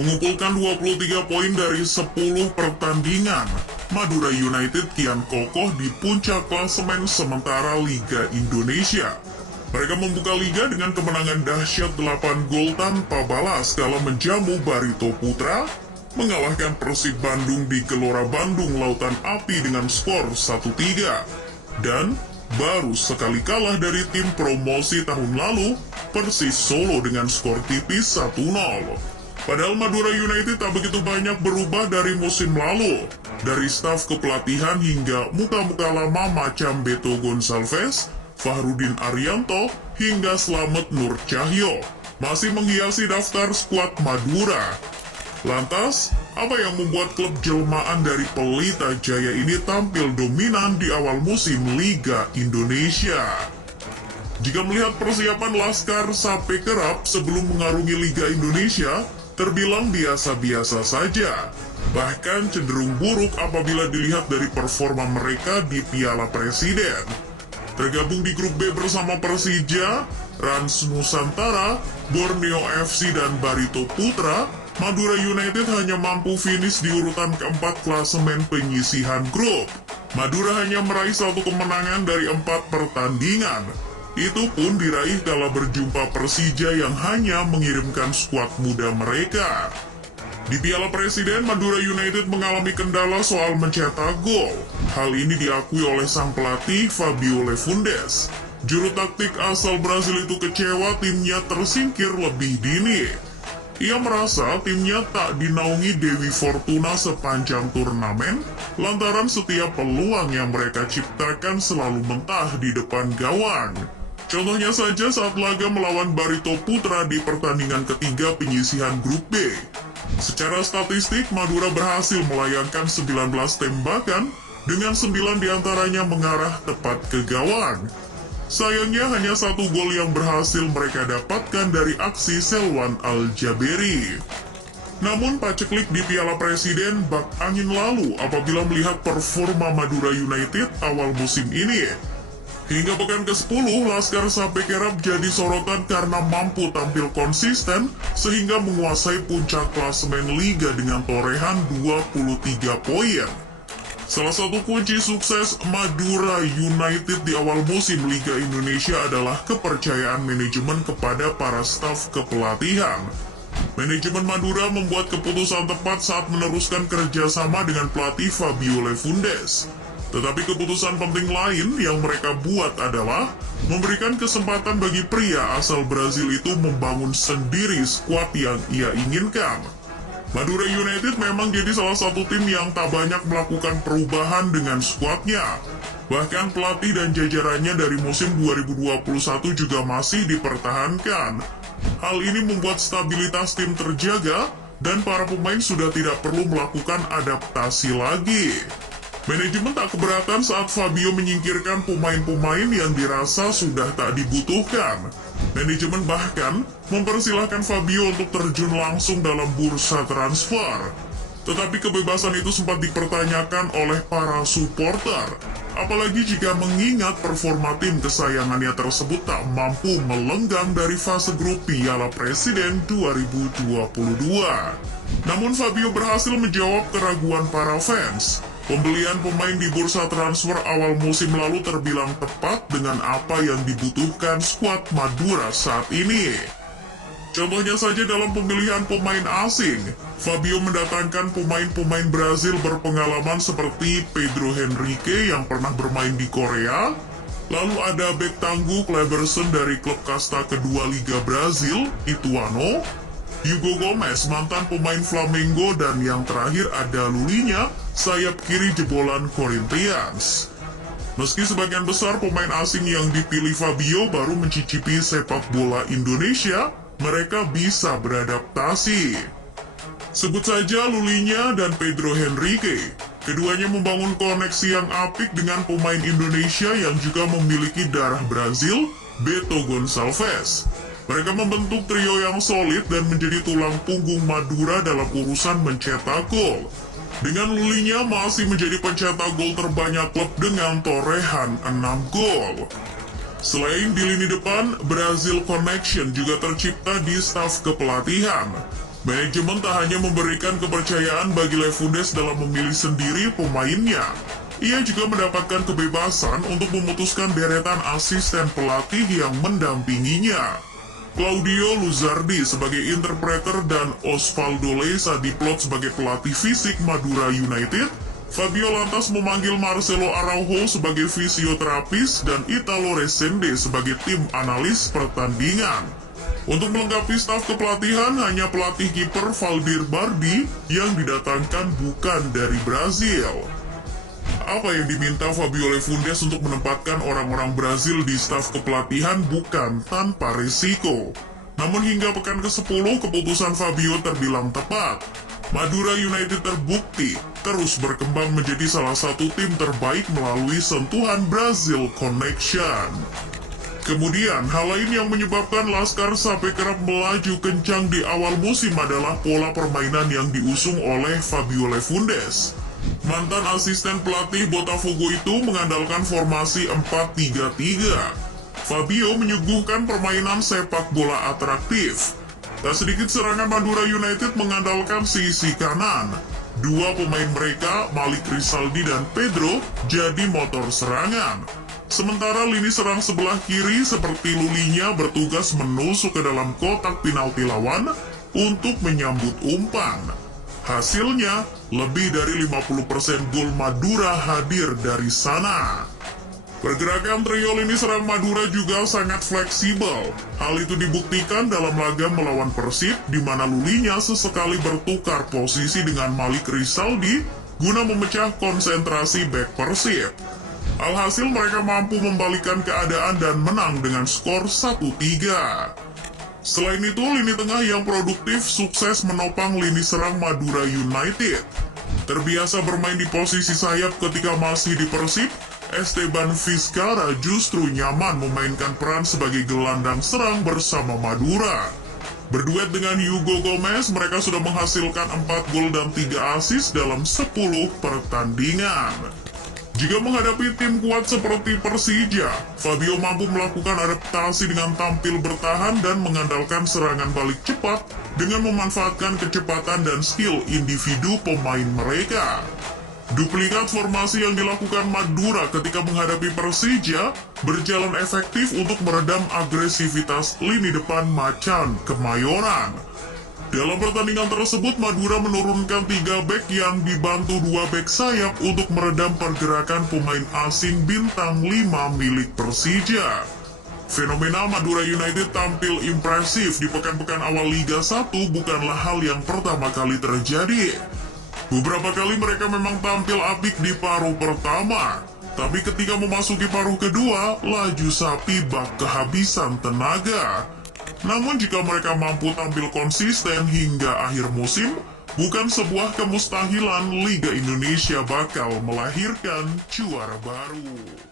mengumpulkan 23 poin dari 10 pertandingan. Madura United kian kokoh di puncak klasemen sementara Liga Indonesia. Mereka membuka liga dengan kemenangan dahsyat 8 gol tanpa balas kala menjamu Barito Putra, mengalahkan Persib Bandung di Gelora Bandung Lautan Api dengan skor 1-3. Dan baru sekali kalah dari tim promosi tahun lalu, Persis Solo dengan skor tipis 1-0. Padahal Madura United tak begitu banyak berubah dari musim lalu. Dari staf kepelatihan hingga muka-muka lama macam Beto Gonçalves, Fahrudin Arianto, hingga Slamet Nur Cahyo masih menghiasi daftar skuad Madura. Lantas, apa yang membuat klub jelmaan dari Pelita Jaya ini tampil dominan di awal musim Liga Indonesia? Jika melihat persiapan Laskar Sape Kerap sebelum mengarungi Liga Indonesia, terbilang biasa-biasa saja. Bahkan cenderung buruk apabila dilihat dari performa mereka di Piala Presiden. Tergabung di grup B bersama Persija, Rans Nusantara, Borneo FC, dan Barito Putra, Madura United hanya mampu finish di urutan keempat klasemen penyisihan grup. Madura hanya meraih 1 kemenangan dari 4 pertandingan. Itu pun diraih kala berjumpa Persija yang hanya mengirimkan skuad muda mereka. Di Piala Presiden, Madura United mengalami kendala soal mencetak gol. Hal ini diakui oleh sang pelatih Fabio Lefundes. Juru taktik asal Brasil itu kecewa timnya tersingkir lebih dini. Ia merasa timnya tak dinaungi Dewi Fortuna sepanjang turnamen, lantaran setiap peluang yang mereka ciptakan selalu mentah di depan gawang. Contohnya saja saat laga melawan Barito Putra di pertandingan ketiga penyisihan grup B. Secara statistik, Madura berhasil melayangkan 19 tembakan, dengan 9 diantaranya mengarah tepat ke gawang. Sayangnya hanya 1 gol yang berhasil mereka dapatkan dari aksi Selwan Al-Jaberi. Namun paceklik di Piala Presiden bak angin lalu apabila melihat performa Madura United awal musim ini. Hingga pekan ke-10, Laskar Sape Kerap jadi sorotan karena mampu tampil konsisten sehingga menguasai puncak klasemen liga dengan torehan 23 poin. Salah satu kunci sukses Madura United di awal musim Liga Indonesia adalah kepercayaan manajemen kepada para staf kepelatihan. Manajemen Madura membuat keputusan tepat saat meneruskan kerjasama dengan pelatih Fabio Lefundes. Tetapi keputusan penting lain yang mereka buat adalah memberikan kesempatan bagi pria asal Brazil itu membangun sendiri skuad yang ia inginkan. Madura United memang jadi salah satu tim yang tak banyak melakukan perubahan dengan skuadnya. Bahkan pelatih dan jajarannya dari musim 2021 juga masih dipertahankan. Hal ini membuat stabilitas tim terjaga dan para pemain sudah tidak perlu melakukan adaptasi lagi. Manajemen tak keberatan saat Fabio menyingkirkan pemain-pemain yang dirasa sudah tak dibutuhkan. Manajemen bahkan mempersilahkan Fabio untuk terjun langsung dalam bursa transfer. Tetapi kebebasan itu sempat dipertanyakan oleh para supporter. Apalagi jika mengingat performa tim kesayangannya tersebut tak mampu melenggang dari fase grup Piala Presiden 2022. Namun Fabio berhasil menjawab keraguan para fans. Pembelian pemain di bursa transfer awal musim lalu terbilang tepat dengan apa yang dibutuhkan skuad Madura saat ini. Contohnya saja dalam pemilihan pemain asing, Fabio mendatangkan pemain-pemain Brazil berpengalaman seperti Pedro Henrique yang pernah bermain di Korea, lalu ada bek tangguh Kleberson dari klub kasta kedua Liga Brazil, Ituano, Hugo Gomez, mantan pemain Flamengo, dan yang terakhir ada Lulinya, sayap kiri jebolan Corinthians. Meski sebagian besar pemain asing yang dipilih Fabio baru mencicipi sepak bola Indonesia, mereka bisa beradaptasi. Sebut saja Lulinya dan Pedro Henrique. Keduanya membangun koneksi yang apik dengan pemain Indonesia yang juga memiliki darah Brazil, Beto Gonçalves. Mereka membentuk trio yang solid dan menjadi tulang punggung Madura dalam urusan mencetak gol. Dengan Lulinya masih menjadi pencetak gol terbanyak klub dengan torehan 6 gol. Selain di lini depan, Brazil Connection juga tercipta di staf kepelatihan. Manajemen tak hanya memberikan kepercayaan bagi Lefundes dalam memilih sendiri pemainnya, ia juga mendapatkan kebebasan untuk memutuskan deretan asisten pelatih yang mendampinginya. Claudio Luzardi sebagai interpreter dan Osvaldo Leza diplot sebagai pelatih fisik Madura United. Fabio lantas memanggil Marcelo Araujo sebagai fisioterapis dan Italo Resende sebagai tim analis pertandingan. Untuk melengkapi staf kepelatihan, hanya pelatih kiper Valdir Bardi yang didatangkan bukan dari Brazil. Apa yang diminta Fabio Lefundes untuk menempatkan orang-orang Brazil di staf kepelatihan bukan tanpa risiko. Namun hingga pekan ke-10, keputusan Fabio terbilang tepat. Madura United terbukti terus berkembang menjadi salah satu tim terbaik melalui sentuhan Brazil Connection. Kemudian, hal lain yang menyebabkan Laskar sampai kerap melaju kencang di awal musim adalah pola permainan yang diusung oleh Fabio Lefundes. Mantan asisten pelatih Botafogo itu mengandalkan formasi 4-3-3. Fabio menyuguhkan permainan sepak bola atraktif. Tak sedikit serangan Madura United mengandalkan sisi kanan. Dua pemain mereka, Malik Rizaldi dan Pedro, jadi motor serangan. Sementara lini serang sebelah kiri seperti Lulinya bertugas menusuk ke dalam kotak penalti lawan untuk menyambut umpan. Hasilnya, lebih dari 50% gol Madura hadir dari sana. Pergerakan trio lini serang Madura juga sangat fleksibel. Hal itu dibuktikan dalam laga melawan Persib, di mana Lulinya sesekali bertukar posisi dengan Malik Rizaldi guna memecah konsentrasi bek Persib. Alhasil mereka mampu membalikkan keadaan dan menang dengan skor 1-3. Selain itu, lini tengah yang produktif sukses menopang lini serang Madura United. Terbiasa bermain di posisi sayap ketika masih di Persib, Esteban Vizcarra justru nyaman memainkan peran sebagai gelandang serang bersama Madura. Berduet dengan Hugo Gomez, mereka sudah menghasilkan 4 gol dan 3 assist dalam 10 pertandingan. Jika menghadapi tim kuat seperti Persija, Fabio mampu melakukan adaptasi dengan tampil bertahan dan mengandalkan serangan balik cepat dengan memanfaatkan kecepatan dan skill individu pemain mereka. Duplikat formasi yang dilakukan Madura ketika menghadapi Persija berjalan efektif untuk meredam agresivitas lini depan Macan Kemayoran. Dalam pertandingan tersebut, Madura menurunkan 3 bek yang dibantu 2 bek sayap untuk meredam pergerakan pemain asing bintang 5 milik Persija. Fenomena Madura United tampil impresif di pekan-pekan awal Liga 1 bukanlah hal yang pertama kali terjadi. Beberapa kali mereka memang tampil apik di paruh pertama, tapi ketika memasuki paruh kedua, laju sapi bak kehabisan tenaga. Namun jika mereka mampu tampil konsisten hingga akhir musim, bukan sebuah kemustahilan Liga Indonesia bakal melahirkan juara baru.